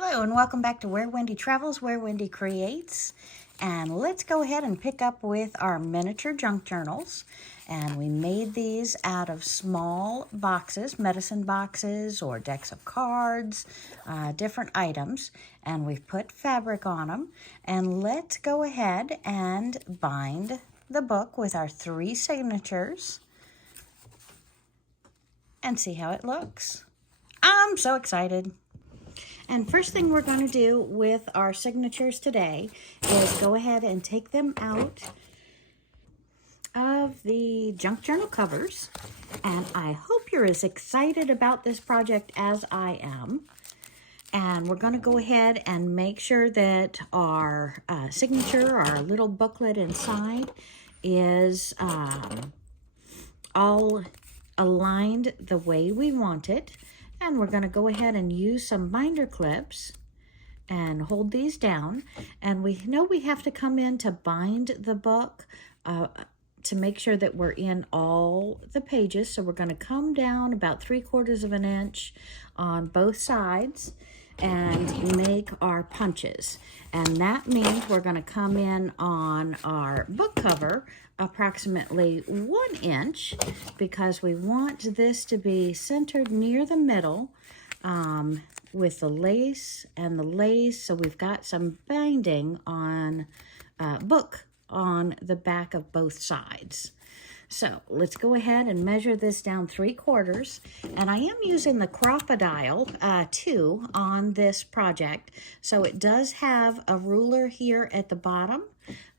Hello and welcome back to Where Wendy Travels, Where Wendy Creates. And let's go ahead and pick up with our miniature junk journals. And we made these out of small boxes, medicine boxes or decks of cards, different items. And we've put fabric on them. And let's go ahead and bind the book with our 3 signatures and see how it looks. I'm so excited. And first thing we're going to do with our signatures today is go ahead and take them out of the junk journal covers. And I hope you're as excited about this project as I am. And we're going to go ahead and make sure that our signature, our little booklet inside, is all aligned the way we want it. And we're going to go ahead and use some binder clips and hold these down. And we know we have to come in to bind the book to make sure that we're in all the pages. So we're going to come down about 3/4 of an inch on both sides and make our punches. And that means we're going to come in on our book cover approximately 1 inch because we want this to be centered near the middle with the lace and the lace. So we've got some binding on book on the back of both sides. So let's go ahead and measure this down 3/4. And I am using the Crop-A-Dile too on this project. So it does have a ruler here at the bottom.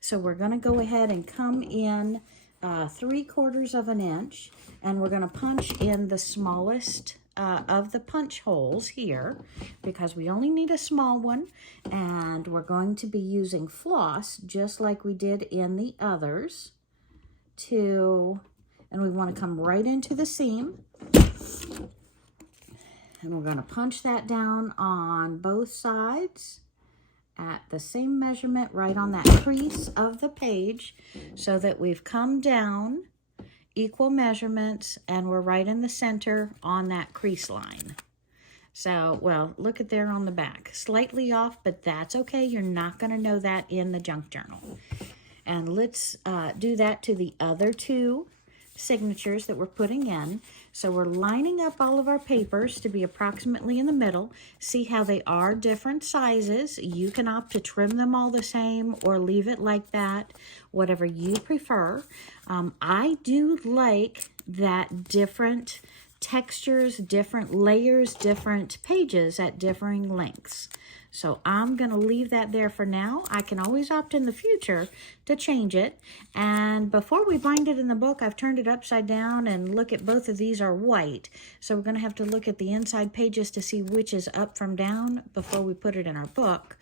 So we're going to go ahead and come in 3/4 of an inch. And we're going to punch in the smallest of the punch holes here because we only need a small one. And we're going to be using floss just like we did in the others. And we want to come right into the seam, and we're going to punch that down on both sides at the same measurement right on that crease of the page so that we've come down equal measurements and we're right in the center on that crease line. So, well, look at there on the back, slightly off, but that's okay. You're not going to know that in the junk journal. And let's do that to the other 2 signatures that we're putting in. So we're lining up all of our papers to be approximately in the middle. See how they are different sizes. You can opt to trim them all the same or leave it like that, whatever you prefer. I do like that different textures, different layers, different pages at differing lengths. So I'm going to leave that there for now. I can always opt in the future to change it. And before we bind it in the book, I've turned it upside down and look at both of these are white. So we're going to have to look at the inside pages to see which is up from down before we put it in our book.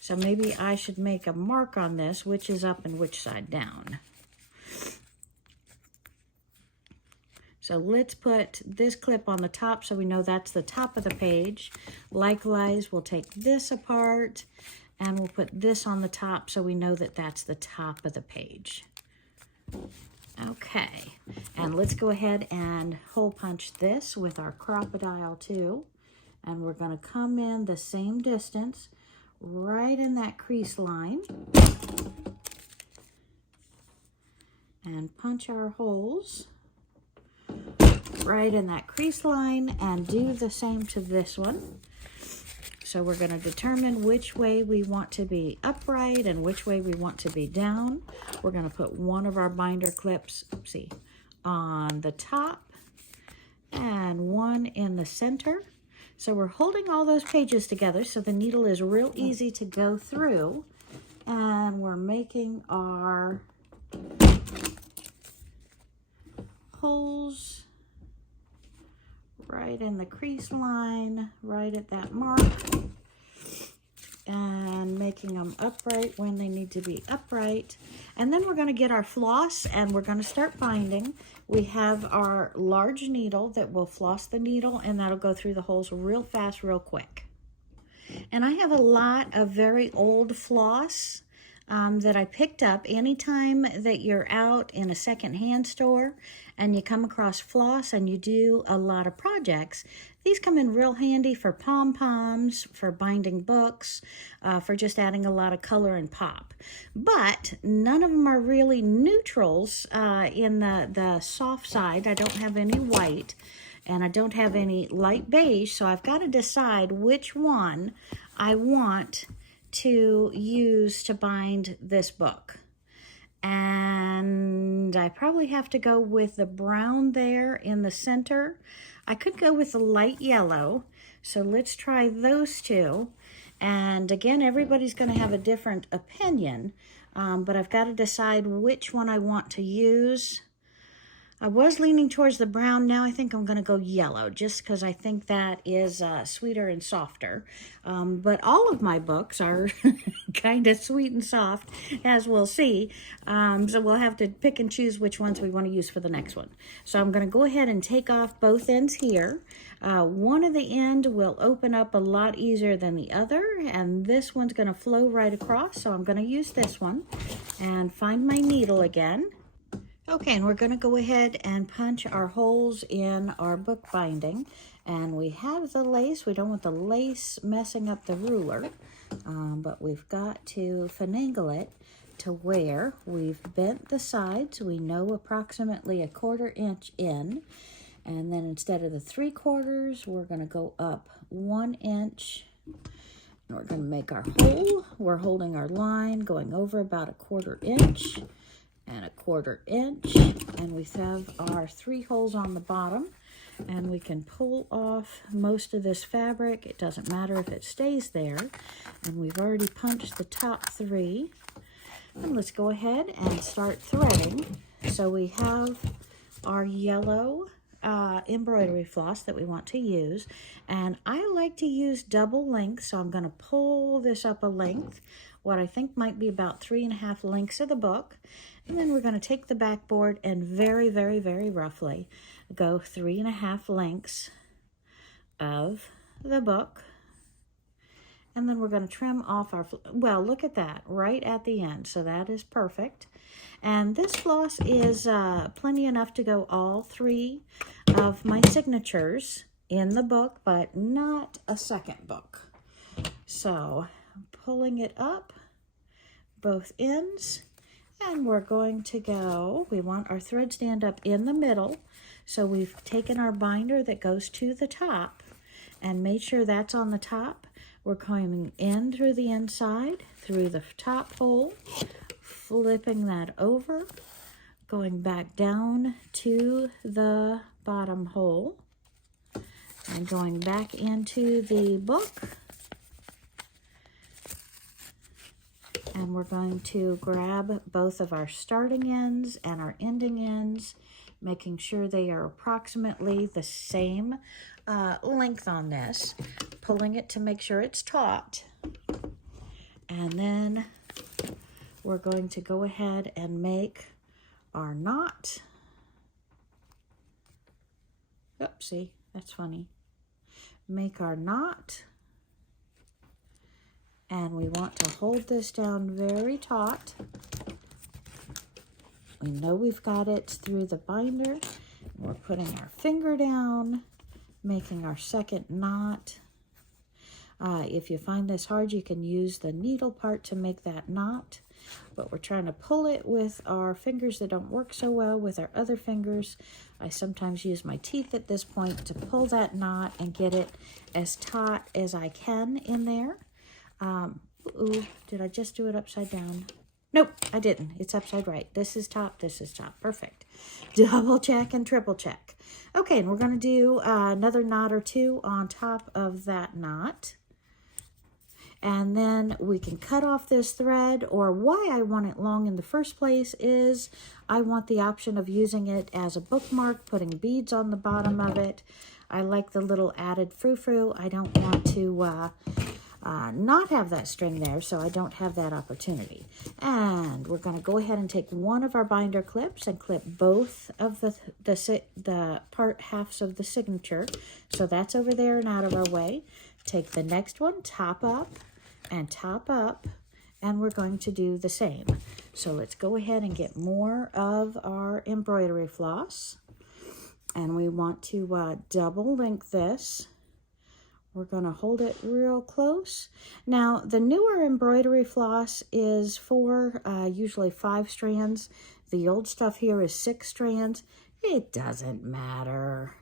So maybe I should make a mark on this, which is up and which side down. So let's put this clip on the top so we know that's the top of the page. Likewise, we'll take this apart and we'll put this on the top so we know that that's the top of the page. Okay, and let's go ahead and hole punch this with our Crop-A-Dile too. And we're going to come in the same distance right in that crease line and punch our holes right in that crease line and do the same to this one. So we're going to determine which way we want to be upright and which way we want to be down. We're going to put one of our binder clips, on the top and one in the center. So we're holding all those pages together so the needle is real easy to go through. And we're making our holes right in the crease line, right at that mark, and making them upright when they need to be upright. And then we're going to get our floss and we're going to start binding. We have our large needle that will floss the needle and that'll go through the holes real fast, real quick. And I have a lot of very old floss that I picked up. Anytime that you're out in a secondhand store and you come across floss and you do a lot of projects, These come in real handy for pom-poms, for binding books, for just adding a lot of color and pop. But none of them are really neutrals in the soft side. I don't have any white, and I don't have any light beige, so I've got to decide which one I want to use to bind this book. And I probably have to go with the brown there in the center. I could go with the light yellow, so let's try those two. And again, everybody's going to have a different opinion, but I've got to decide which one I want to use. I was leaning towards the brown. Now I think I'm going to go yellow, just because I think that is sweeter and softer. But all of my books are kind of sweet and soft, as we'll see. So we'll have to pick and choose which ones we want to use for the next one. So I'm going to go ahead and take off both ends here. One of the end will open up a lot easier than the other, and this one's going to flow right across. So I'm going to use this one and find my needle again. Okay, and we're going to go ahead and punch our holes in our book binding. And we have the lace. We don't want the lace messing up the ruler, but we've got to finagle it to where we've bent the sides. We know approximately 1/4 inch in. And then instead of the 3/4, we're going to go up 1 inch. And we're going to make our hole. We're holding our line, going over about 1/4 inch. And 1/4 inch, and we have our 3 holes on the bottom, and we can pull off most of this fabric. It doesn't matter if it stays there, and we've already punched the top 3. And let's go ahead and start threading. So we have our yellow embroidery floss that we want to use, and I like to use double length, so I'm going to pull this up a length, what I think might be about 3.5 lengths of the book. And then we're going to take the backboard and very, very, very roughly go 3.5 lengths of the book. And then we're going to trim off our, well, look at that, right at the end. So that is perfect. And this floss is plenty enough to go all 3 of my signatures in the book, but not a second book. So pulling it up both ends. And we're going to go, we want our thread stand up in the middle. So we've taken our binder that goes to the top and made sure that's on the top. We're coming in through the inside, through the top hole, flipping that over, going back down to the bottom hole, and going back into the book. And we're going to grab both of our starting ends and our ending ends, making sure they are approximately the same length on this, pulling it to make sure it's taut. And then we're going to go ahead and make our knot. Oopsie, that's funny. Make our knot. And we want to hold this down very taut. We know we've got it through the binder. We're putting our finger down, making our second knot. If you find this hard, you can use the needle part to make that knot. But we're trying to pull it with our fingers that don't work so well with our other fingers. I sometimes use my teeth at this point to pull that knot and get it as taut as I can in there. Ooh, did I just do it upside down? Nope, I didn't. It's upside right. This is top, this is top. Perfect. Double check and triple check. Okay, and we're going to do another knot or 2 on top of that knot. And then we can cut off this thread, or why I want it long in the first place is I want the option of using it as a bookmark, putting beads on the bottom of it. I like the little added frou-frou. I don't want to not have that string there, so I don't have that opportunity. And we're going to go ahead and take one of our binder clips and clip both of the part halves of the signature. So that's over there and out of our way. Take the next one, top up and top up, and we're going to do the same. So let's go ahead and get more of our embroidery floss. And we want to double link this We're going to hold it real close. Now, the newer embroidery floss is usually 5 strands. The old stuff here is 6 strands. It doesn't matter.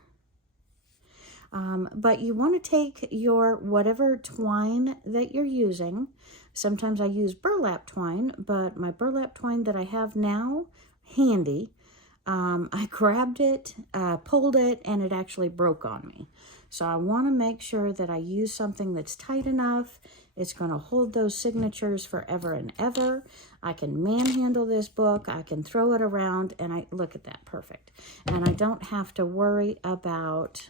But you want to take your whatever twine that you're using. Sometimes I use burlap twine, but my burlap twine that I have now, handy, I grabbed it, pulled it, and it actually broke on me. So I want to make sure that I use something that's tight enough. It's going to hold those signatures forever and ever. I can manhandle this book. I can throw it around, and look at that, perfect. And I don't have to worry about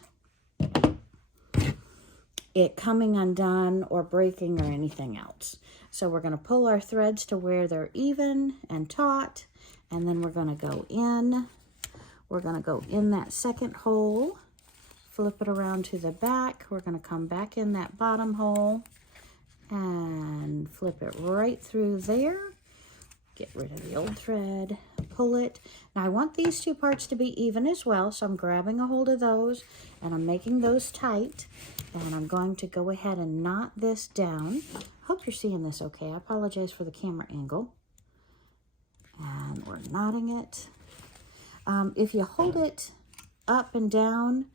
it coming undone or breaking or anything else. So we're going to pull our threads to where they're even and taut, and then we're going to go in. We're going to go in that second hole, flip it around to the back. We're going to come back in that bottom hole and flip it right through there. Get rid of the old thread, pull it. Now I want these 2 parts to be even as well, so I'm grabbing a hold of those and I'm making those tight. And I'm going to go ahead and knot this down. Hope you're seeing this okay. I apologize for the camera angle. And we're knotting it. If you hold it up and down,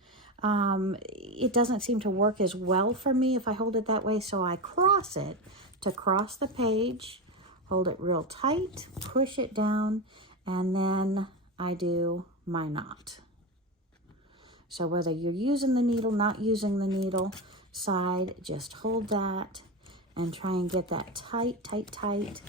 it doesn't seem to work as well for me if I hold it that way. So I cross it to cross the page, hold it real tight, push it down, and then I do my knot. So whether you're using the needle, not using the needle side, just hold that and try and get that tight, tight, tight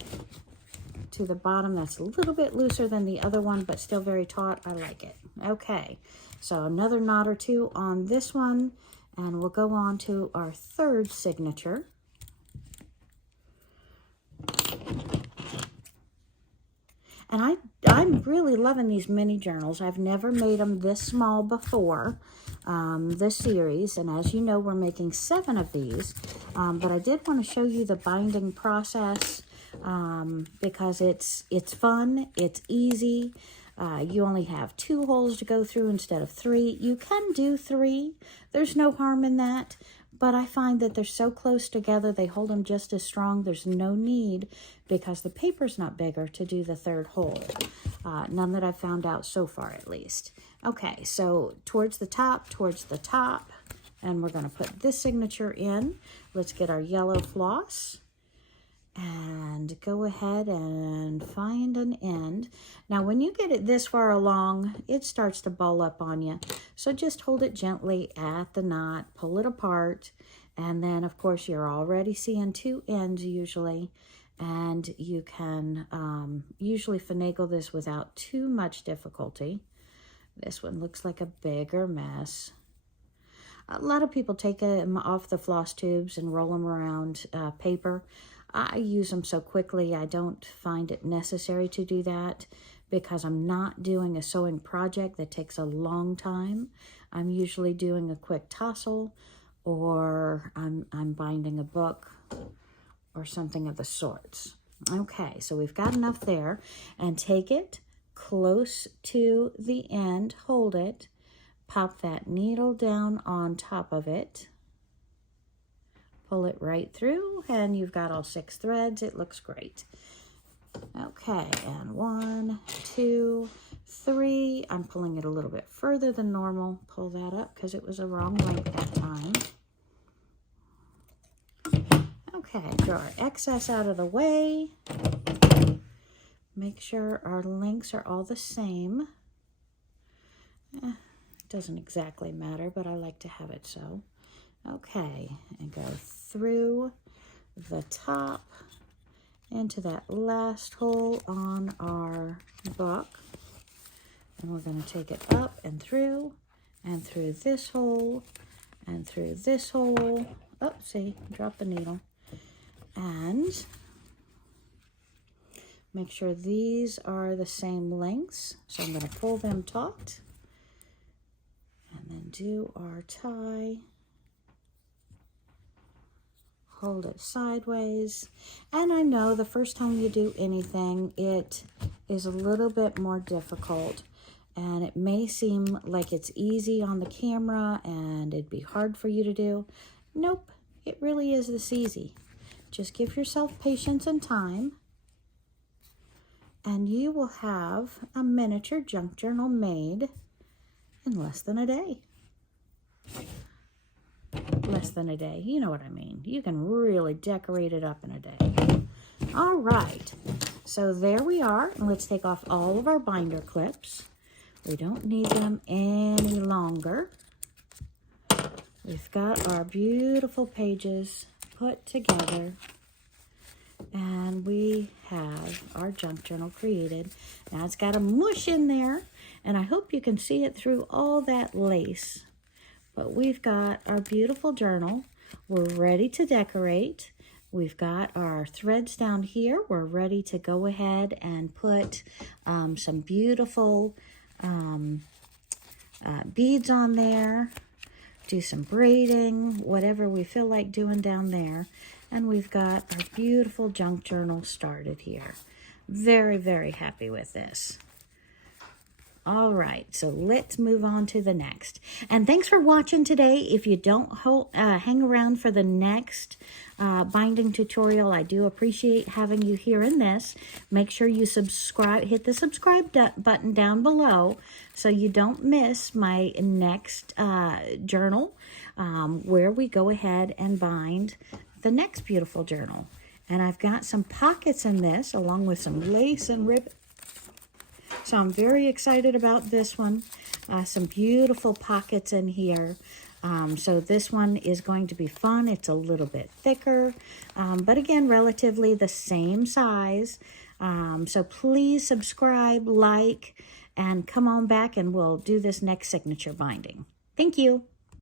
to the bottom. That's a little bit looser than the other one, but still very taut. I like it. Okay, so another knot or 2 on this one, and we'll go on to our 3rd signature. And I'm really loving these mini journals. I've never made them this small before, this series. And as you know, we're making 7 of these. But I did want to show you the binding process because it's fun, it's easy. You only have 2 holes to go through instead of 3. You can do 3. There's no harm in that. But I find that they're so close together, they hold them just as strong. There's no need, because the paper's not bigger, to do the 3rd hole. None that I've found out so far, at least. Okay, so towards the top, and we're going to put this signature in. Let's get our yellow floss and go ahead and find an end. Now, when you get it this far along, it starts to ball up on you. So just hold it gently at the knot, pull it apart, and then, of course, you're already seeing 2 ends usually, and you can usually finagle this without too much difficulty. This one looks like a bigger mess. A lot of people take them off the floss tubes and roll them around paper. I use them so quickly, I don't find it necessary to do that because I'm not doing a sewing project that takes a long time. I'm usually doing a quick tassel, or I'm binding a book or something of the sorts. Okay, so we've got enough there, and take it close to the end, hold it, pop that needle down on top of it, pull it right through, and you've got all 6 threads. It looks great. Okay, and 1, 2, 3. I'm pulling it a little bit further than normal. Pull that up because it was the wrong length that time. Okay, draw our excess out of the way. Make sure our lengths are all the same. It doesn't exactly matter, but I like to have it so. Okay, and go through the top into that last hole on our book. And we're going to take it up and through this hole, and through this hole. Oh, see, drop the needle. And make sure these are the same lengths. So I'm going to pull them taut, and then do our tie. Hold it sideways. And I know the first time you do anything, it is a little bit more difficult, and it may seem like it's easy on the camera and it'd be hard for you to do. Nope, it really is this easy. Just give yourself patience and time, and you will have a miniature junk journal made in less than a day. Less than a day, you know what I mean. You can really decorate it up in a day. All right, so there we are. Let's take off all of our binder clips. We don't need them any longer. We've got our beautiful pages put together, and we have our junk journal created. Now it's got a mush in there, and I hope you can see it through all that lace. But we've got our beautiful journal. We're ready to decorate. We've got our threads down here. We're ready to go ahead and put some beautiful beads on there. Do some braiding, whatever we feel like doing down there. And we've got our beautiful junk journal started here. Very, very happy with this. All right, so let's move on to the next. And thanks for watching today. If you don't hang around for the next binding tutorial, I do appreciate having you here in this. Make sure you subscribe, hit the subscribe button down below so you don't miss my next journal where we go ahead and bind the next beautiful journal. And I've got some pockets in this along with some lace and ribbon. So I'm very excited about this one. Some beautiful pockets in here. So this one is going to be fun. It's a little bit thicker, but again, relatively the same size. So please subscribe, like, and come on back and we'll do this next signature binding. Thank you.